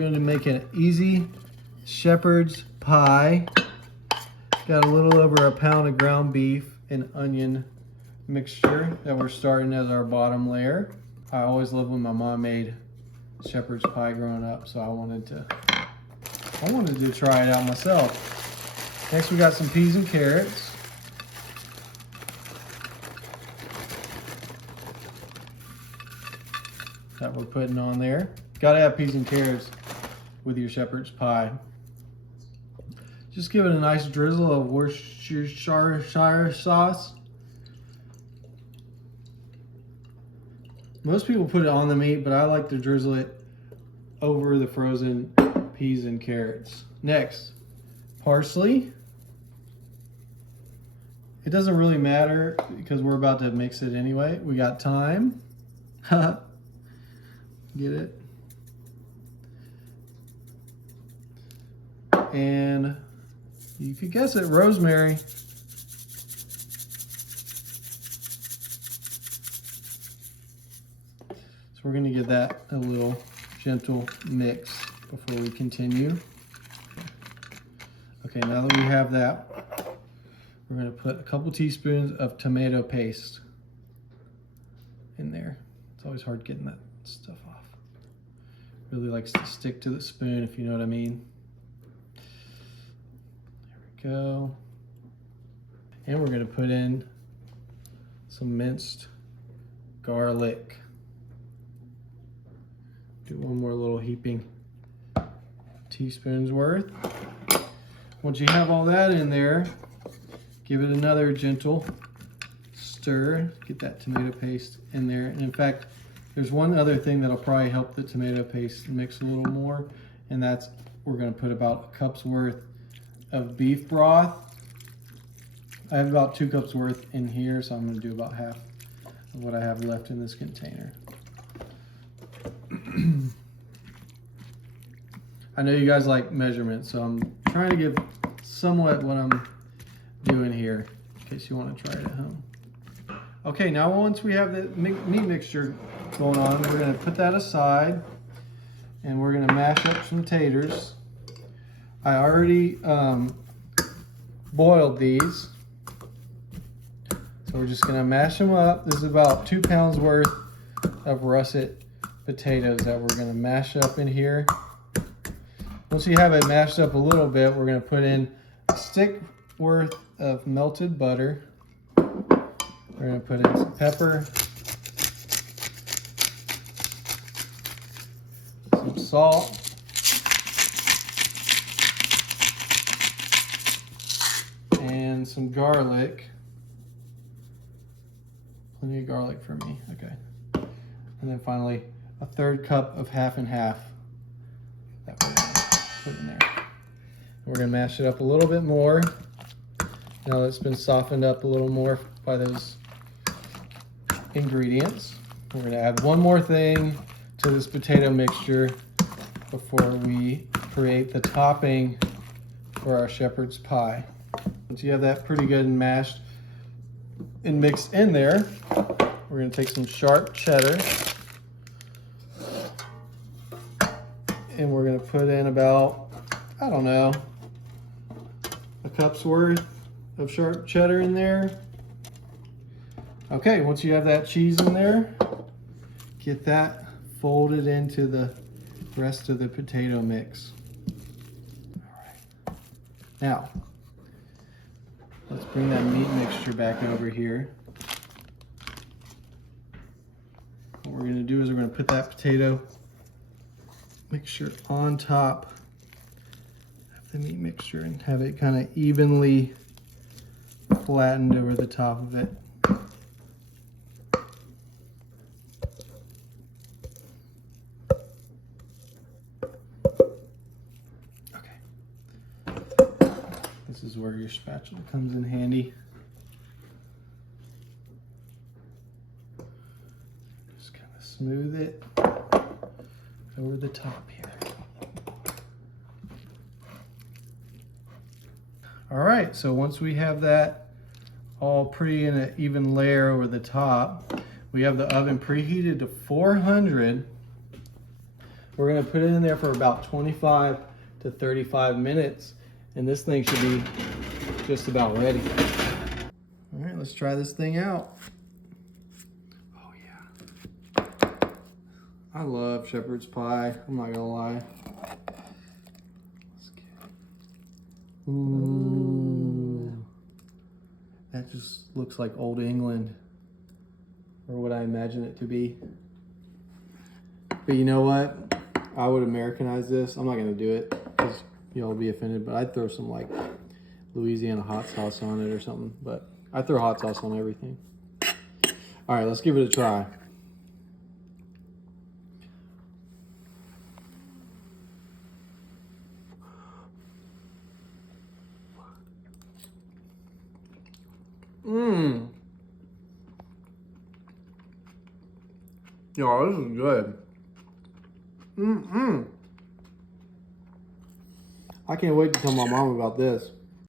We're going to make an easy shepherd's pie. Got a little over a pound of ground beef and onion mixture that we're starting as our bottom layer. I always loved when my mom made shepherd's pie growing up, so I wanted to try it out myself. Next we got some peas and carrots. That we're putting on there. Gotta have peas and carrots with your shepherd's pie. Just give it a nice drizzle of Worcestershire sauce. Most people put it on the meat, but I like to drizzle it over the frozen peas and carrots. Next, parsley. It doesn't really matter because we're about to mix it anyway. We got thyme. Get it? And you could guess it, rosemary. So we're going to give that a little gentle mix before we continue. Okay, now that we have that, we're going to put a couple teaspoons of tomato paste in there. It's always hard getting that stuff off. Really likes to stick to the spoon, if you know what I mean. There we go. And we're going to put in some minced garlic. Do one more little heaping teaspoons worth. Once you have all that in there, give it another gentle stir. Get that tomato paste in there. And in fact, there's one other thing that'll probably help the tomato paste mix a little more, and that's we're going to put about a cup's worth of beef broth. I have about 2 cups worth in here, so I'm going to do about half of what I have left in this container. I know you guys like measurements, so I'm trying to give somewhat what I'm doing here in case you want to try it at home. Okay, now once we have the meat mixture going on, we're going to put that aside and we're going to mash up some taters. I already boiled these, so we're just going to mash them up. This is about 2 pounds worth of russet potatoes that we're going to mash up in here. Once you have it mashed up a little bit, we're going to put in a stick worth of melted butter. We're going to put in some pepper, some salt, and some garlic. Plenty of garlic for me, okay. And then finally, a 1/3 cup of half and half that we're going to put in there. We're going to mash it up a little bit more. Now that it's been softened up a little more by those ingredients. We're going to add one more thing to this potato mixture before we create the topping for our shepherd's pie. Once you have that pretty good and mashed and mixed in there, we're going to take some sharp cheddar and we're going to put in about, I don't know, a cup's worth of sharp cheddar in there. Okay, once you have that cheese in there, get that folded into the rest of the potato mix. All right. Now, let's bring that meat mixture back over here. What we're going to do is we're going to put that potato mixture on top of the meat mixture and have it kind of evenly flattened over the top of it. This is where your spatula comes in handy. Just kind of smooth it over the top here. All right, so once we have that all pretty in an even layer over the top, we have the oven preheated to 400. We're gonna put it in there for about 25 to 35 minutes, and this thing should be just about ready. All right, let's try this thing out. Oh yeah. I love shepherd's pie, I'm not gonna lie. Let's get it. Ooh. That just looks like old England, or what I imagine it to be. But you know what? I would Americanize this. I'm not gonna do it because y'all will be offended, but I'd throw some like Louisiana hot sauce on it or something. But I throw hot sauce on everything. All right, let's give it a try. Mmm. Yo, this is good. I can't wait to tell my mom about this.